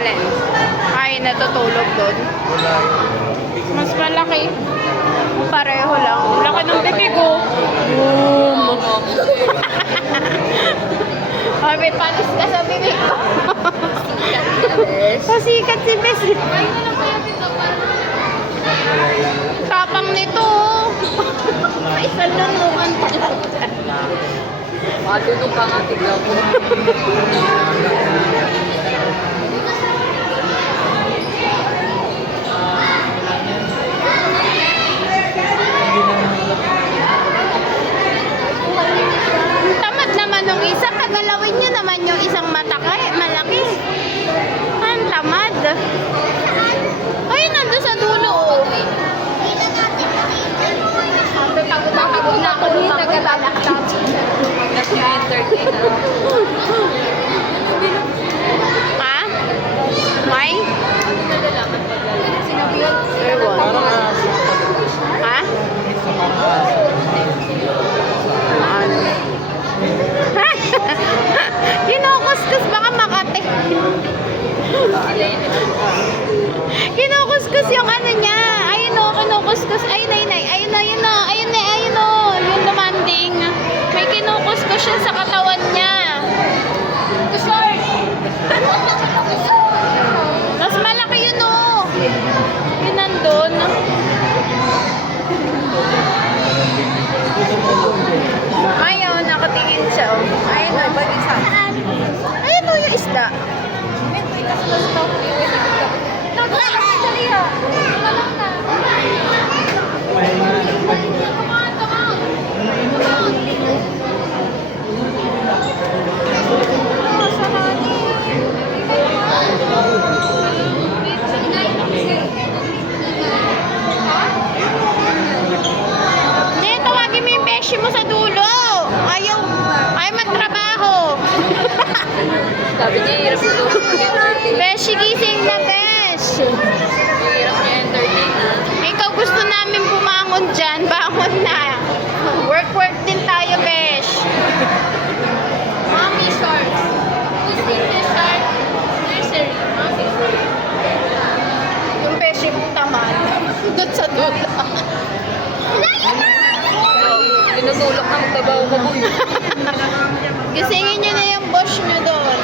Alin? Ay, natutulog doon. Mas malaki. Pareho lang. Laki ng bibig ko. Boom! Ay, may panis ka sa bibig ko. Pasikat si Bes. Tapang nito. Kaisal na naman pala. Matulog ka nga, tignan mo. Tamad naman ng isa. Kagalawin niyo naman yung isang malaki. Ang tamad. Ay, nandun sa dulo. Pagod na ako dito. Naglalakad. Nag-entertain na. Ha? May? Ewan. Ha? Ano? Kinukuskus baka makate. Kinukuskus yung ano niya. Ayun o, kinukuskus. Ay, nay. Ayun o. Yung demanding. May kinukuskus siya sa katawan niya. Mas malaki yun o. Yun nandun. Ayun, nakatingin siya o. Ayun o. Ayun o yung isda. Hindi, tawagin mo yung beshi mo sa dulo. Ayaw magtrabaho. Sabi niya, hirap na tulog mag-entertain. Beshi, gising na, besh. Hirap niya entertain na. Ikaw gusto namin bumangon dyan. Bangon na. Work din tayo, besh. Mommy shorts. Who's in the short? Nursery. Mommy. Yung beshi mong tamad. Doon sa dulo. Tinutulok na magtabaho ko po yun. Gisingin nyo na yung boss nyo doon.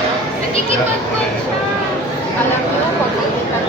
Nagkikipag ko. Alam mo, pag-iipan.